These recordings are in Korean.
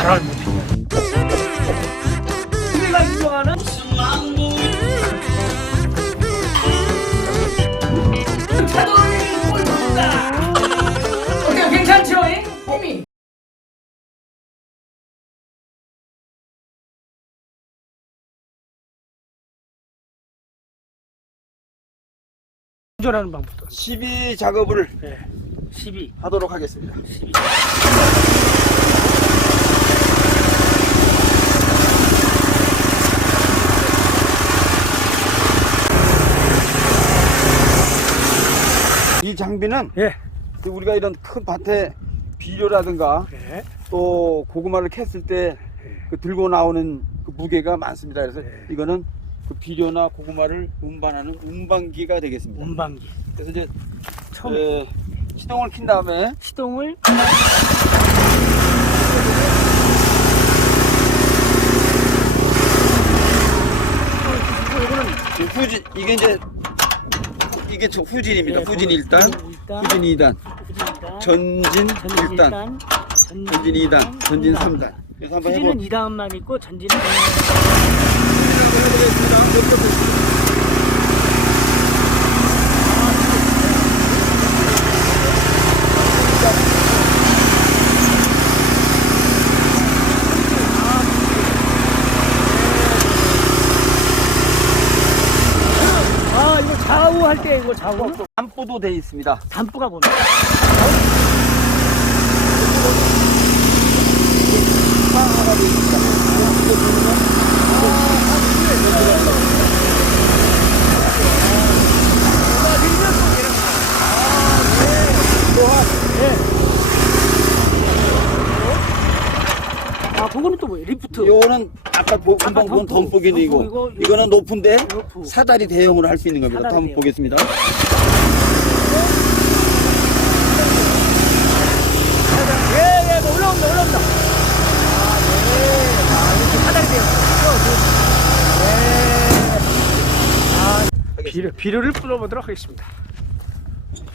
발화를 못해요. 우리가 인정하는 차돌이 꼴통다. 어때요? 괜찮죠? 홈이. 조절하는 방법도 12 작업을 네. 12, 하도록 하겠습니다. 12. 비는 예. 우리가 이런 큰 밭에 비료라든가 네. 또 고구마를 캤을 때 그 들고 나오는 그 무게가 많습니다. 그래서 네. 이거는 그 비료나 고구마를 운반하는 운반기가 되겠습니다. 운반기. 그래서 이제 처음에 에, 시동을 킨 다음에 시동을 이거는 이 후진 이게 이제 이게 저 후진입니다. 네, 후진 1단, 일단, 후진 2단, 후진 전진 전진 1단, 1단, 전진 2단, 전진 3단. 그래서 한번 해보. 후진은 2단만 있고 전진은 아 할 때 이거 좌우 안보도 돼 있습니다. 단부가 뭡니까? 돼 있습니다. 아 그거는 리프트 요거는 아까 보, 금방 본 덤프, 덤프기이고 덤프, 이거- 이거는 높은데 로프. 사다리 대용으로 할 수 있는 겁니다. 사다리 한번 대용. 보겠습니다. 예 예 뭐 올라온다 올라온다 아 네 아 이렇게 사다리 돼요 네. 아 비료 비료를 뿌려보도록 하겠습니다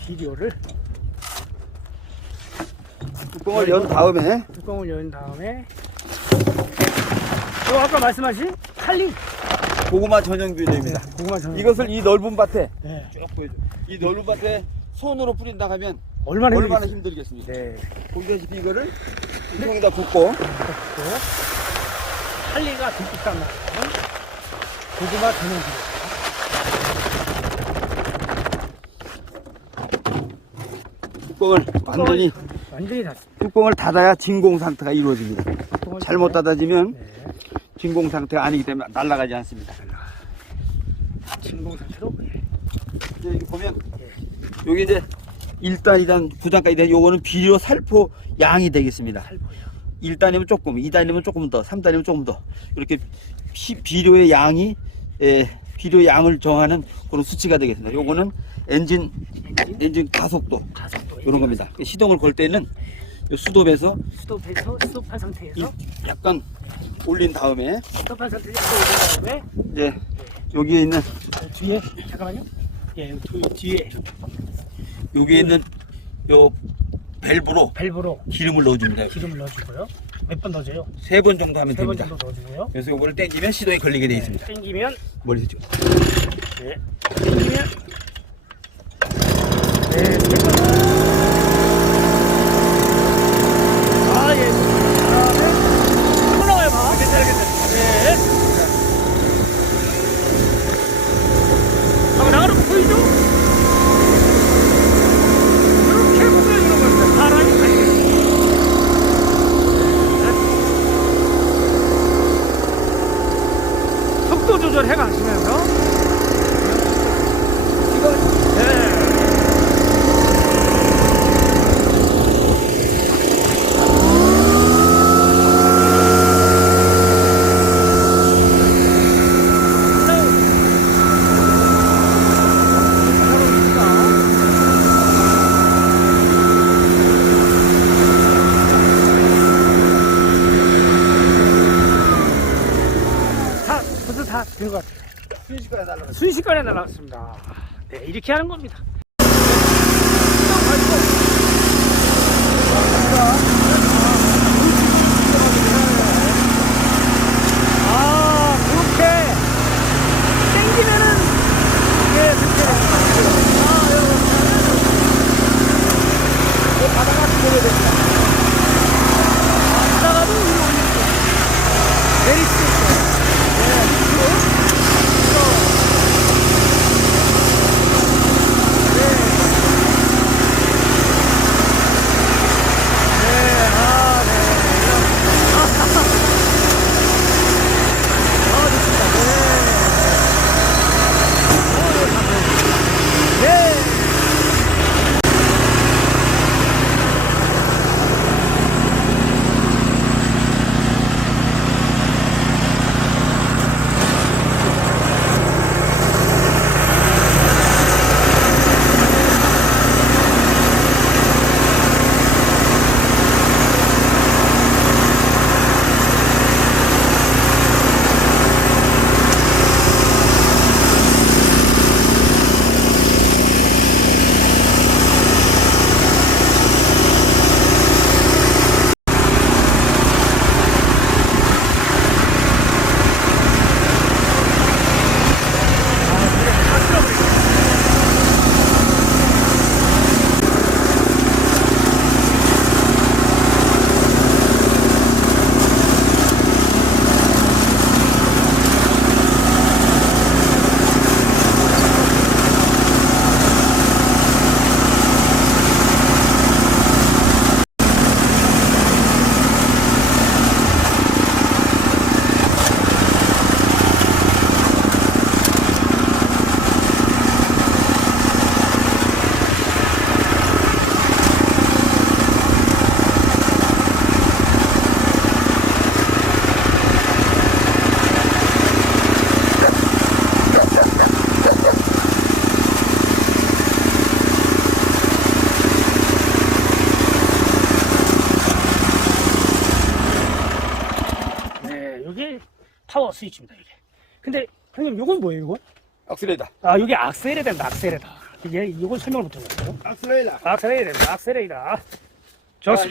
비료를 뚜껑을 연 다음에 뚜껑을 연 다음에 또 아까 말씀하신 칼리 고구마 전용 비료입니다. 고구마 전 이것을 이 넓은 밭에 네. 쭉 보여줘. 이 넓은 밭에 손으로 뿌린다 하면 얼마나 얼마나? 힘들겠습니까? 네 보시다시피 이거를 뚜껑에다 붓고 또 칼리가 듬뿍 담는 고구마 전용 비료 뚜껑을 완전히 완전히 닫습니다 뚜껑을 닫아야 진공 상태가 이루어집니다. 뚜껑을 잘못. 닫아지면 네. 진공 상태가 아니기 때문에 날아가지 않습니다. 진공 상태로 예. 이제 여기 보면 여기 이제 1단, 2단, 9단까지 된 요거는 비료 살포 양이 되겠습니다. 살포요 1단이면 조금, 2단이면 조금 더, 3단이면 조금 더 이렇게 피- 비료의 양이 에, 비료 양을 정하는 그런 수치가 되겠습니다. 요거는 엔진 엔진 엔진 가속도 가속도 이런 겁니다. 시동을 걸 때는 요 수도에서 스톱해서 스톱한 이 상태에서 약간 올린 다음에 스톱한 상태에서 또 올린 다음에 이제 여기에 있는 그 뒤에 잠깐만요 예그 뒤에 여기에 있는 요 밸브로 밸브로 기름을 넣어줍니다. 기름을 넣어주고요 몇 번 넣어줘요? 세 번 정도 하면 세 번 됩니다. 정도 넣어주고요 그래서 요거를 당기면 시동이 걸리게 되어 있습니다. 당기면 멀리서 찍어. 네 당기면 네 됐고 아예 그다음에 올라가요 봐 괜찮아 괜찮아 네 한번 나가는 거 보이죠? 이렇게 보여주는 겁니다 사람이 다니겠습니다 속도 조절해 가시면서 지금 네. 다 벌써 다 된 것 같아요. 순식간에 순식간에 날아갔습니다. 네, 이렇게 하는 겁니다. 파워 스위치입니다, 이게. 근데, 형님, 요건 뭐예요, 이거? 악셀레이다. 아, 여기 악셀레이터입니다, 악셀레이터. 이게, 이건 설명을 못 드렸어요. 악셀레이다. 악셀레이터, 악셀레이터. 좋습니다.